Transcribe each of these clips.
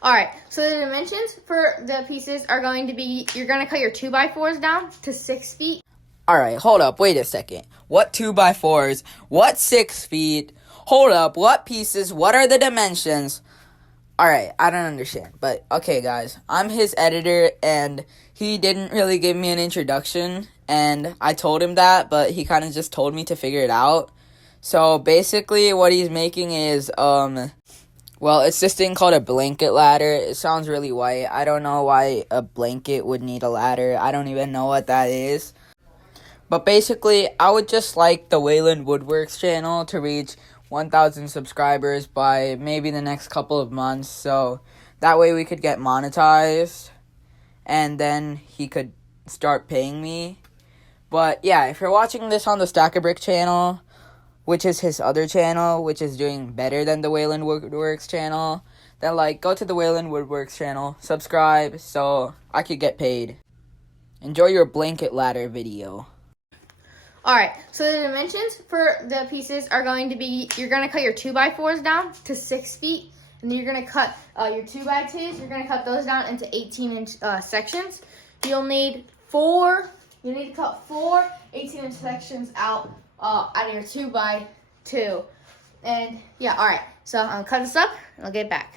All right, so the dimensions for the pieces are going to be, you're going to cut your 2x4s down to 6 feet. All right, hold up, wait a second. What 2x4s? What 6 feet? Hold up, what pieces? What are the dimensions? All right, I don't understand. But okay, guys, I'm his editor, and he didn't really give me an introduction, and I told him that, but he kind of just told me to figure it out. So basically, what he's making is well, it's this thing called a blanket ladder. It sounds really white. I don't know why a blanket would need a ladder. I don't even know what that is. But basically, I would just like the Wayland Woodworks channel to reach 1,000 subscribers by maybe the next couple of months. So that way we could get monetized. And then he could start paying me. But yeah, if you're watching this on the Stack a Brick channel, which is his other channel, which is doing better than the Wayland Woodworks channel, then go to the Wayland Woodworks channel, subscribe so I could get paid. Enjoy your blanket ladder video. All right, so the dimensions for the pieces are going to be, you're going to cut your 2x4s down to 6 feet, and then you're going to cut your 2x2s, you're going to cut those down into 18-inch sections. You'll need to cut four 18-inch sections out of your 2x2. And yeah, all right, so I'll cut this up and I'll get back.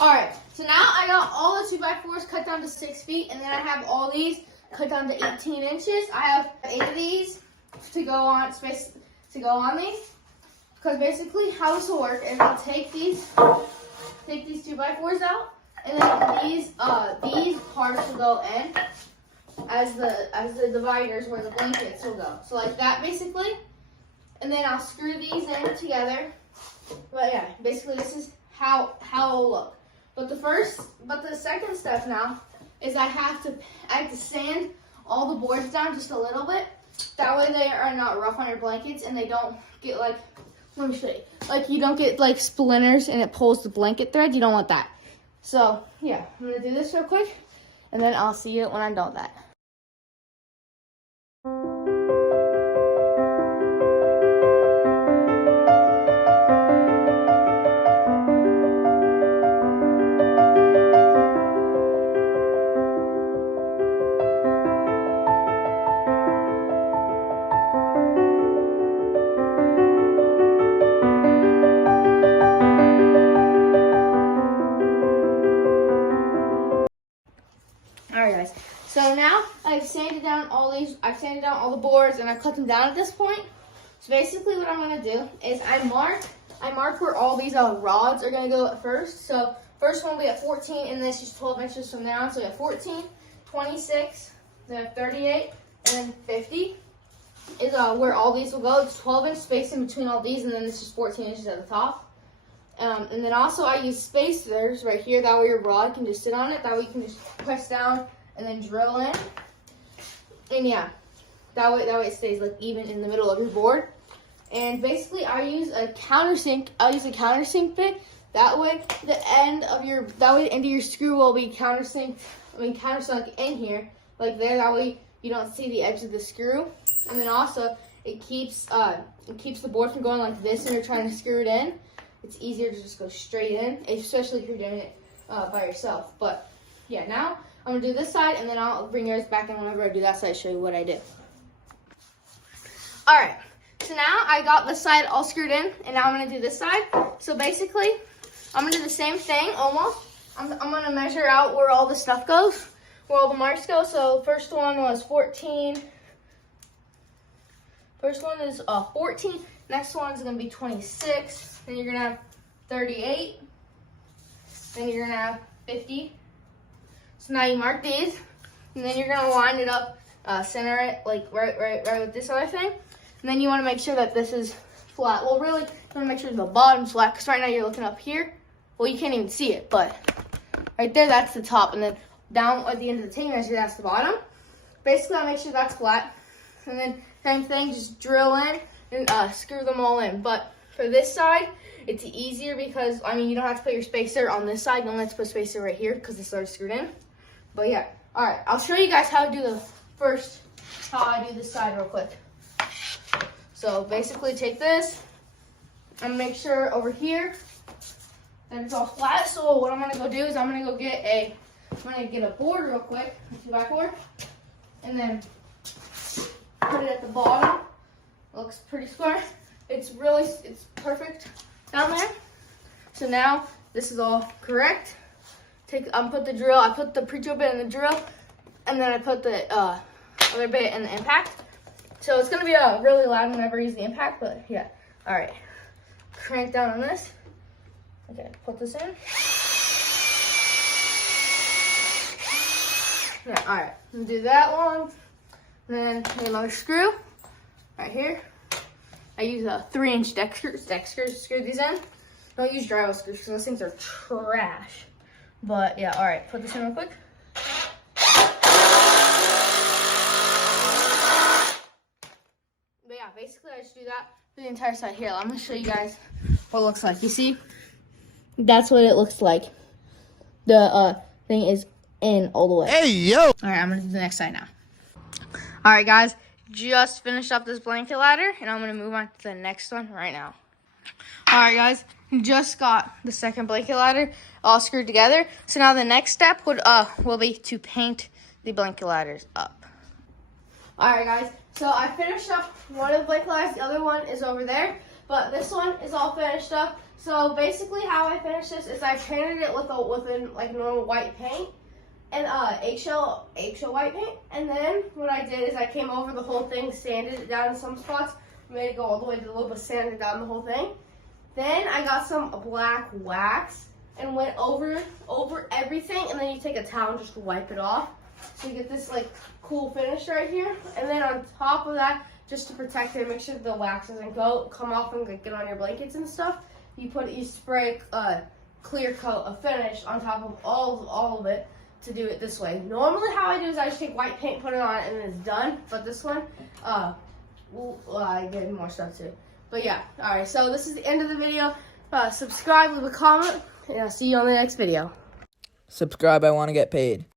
All right, so now I got all the 2x4s cut down to 6 feet, and then I have all these cut down to 18 inches. I have 8 of these to go on these. Because basically how this will work is I'll take these 2x4s out, and then these parts will go in as the dividers where the blankets will go. So like that basically, and then I'll screw these in together. But yeah, basically this is how it'll look. But the second step now is I have to sand all the boards down just a little bit. That way they are not rough on your blankets and they don't get let me show you. You don't get splinters and it pulls the blanket thread. You don't want that. So yeah, I'm gonna do this real quick and then I'll see you when I'm done with that. Alright guys, so now I've sanded down all the boards and I've cut them down at this point. So basically what I'm going to do is I mark where all these rods are going to go at first. So first one will be at 14 and this is 12 inches from there on. So we have 14, 26, then 38, and then 50 is where all these will go. It's 12 inch space in between all these, and then this is 14 inches at the top. And then also I use spacers right here, that way your rod can just sit on it, that way you can just press down and then drill in. And yeah, that way it stays even in the middle of your board. And basically I use a countersink bit, that way the end of your screw will be countersunk in here, like there, that way you don't see the edge of the screw. And then also it keeps the board from going like this when you're trying to screw it in. It's easier to just go straight in, especially if you're doing it by yourself. But yeah, now I'm gonna do this side and then I'll bring yours back in whenever I do that side, show you what I do. All right, so now I got this side all screwed in and now I'm gonna do this side. So basically, I'm gonna do the same thing almost. I'm gonna measure out where all the stuff goes, where all the marks go. So first one was 14. First one is 14. Next one is gonna be 26. Then you're gonna have 38. Then you're gonna have 50. So now you mark these, and then you're gonna line it up, center it right with this other thing. And then you want to make sure that this is flat. Well, really, you want to make sure the bottom's flat, because right now you're looking up here. Well, you can't even see it, but right there, that's the top, and then down at the end of the tape measure, that's the bottom. Basically, I'll make sure that's flat, and then same thing, just drill in and screw them all in. But for this side, it's easier because, you don't have to put your spacer on this side. You only have to put spacer right here because it's already screwed in. But yeah, all right, I'll show you guys how to do the first how I do this side real quick. So basically take this and make sure over here that it's all flat. So what I'm gonna go do is I'm gonna get a board real quick, a 2x4, board, and then put it at the bottom. Looks pretty square. It's perfect down there. So now this is all correct. Put the drill. I put the pre-drill bit in the drill, and then I put the other bit in the impact. So it's gonna be really loud whenever I use the impact, but yeah. All right, crank down on this. Okay, put this in. Yeah, all right, do that one. And then another screw right here. I use a 3-inch deck screws to screw these in. Don't use drywall screws because those things are trash. But yeah, all right, put this in real quick. But yeah, basically I just do that for the entire side. Here, I'm gonna show you guys what it looks like. You see? That's what it looks like. The thing is in all the way. Hey, yo! All right, I'm gonna do the next side now. All right, guys, just finished up this blanket ladder, and I'm gonna move on to the next one right now. All right, guys, just got the second blanket ladder all screwed together. So now the next step will be to paint the blanket ladders up. All right, guys, so I finished up one of the blanket ladders. The other one is over there, but this one is all finished up. So basically, how I finished this is I painted it with like normal white paint and eggshell white paint. And then what I did is I came over the whole thing, sanded it down in some spots, made it go all the way to the little bit, sanded down the whole thing. Then I got some black wax and went over everything, and then you take a towel and just wipe it off. So you get this like cool finish right here. And then on top of that, just to protect it, make sure the wax doesn't come off and get on your blankets and stuff, you spray a clear coat of finish on top of all of it to do it this way. Normally how I do is I just take white paint, put it on, and then it's done. But this one, I get more stuff too. But yeah, all right, so this is the end of the video. Subscribe, leave a comment, and I'll see you on the next video. Subscribe, I want to get paid.